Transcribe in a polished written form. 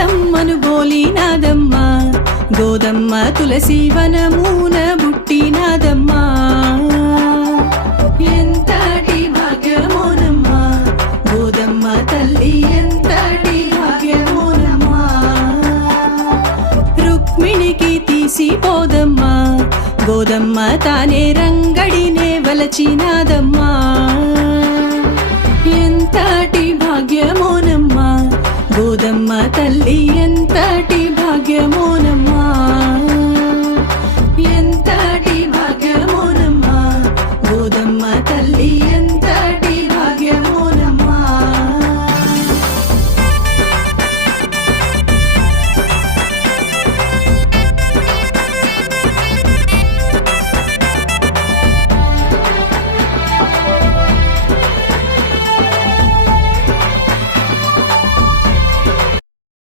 సీతమ్మను బోలినాదమ్మా గోదమ్మ తులసి వనమున బుట్టినాదమ్మా ఎంతటి భాగ్యమోనమ్మా గోదమ్మ తల్లి ఎంతటి భాగ్యమోనమ్మా రుక్మిణికి తీసిపోదమ్మా గోదమ్మ తానే రంగడినే వలచినాదమ్మా ఎంతటి భాగ్యమోనమ్మా గోదమ్మ తల్లి ఎంతటి భాగ్యమోనమ్మా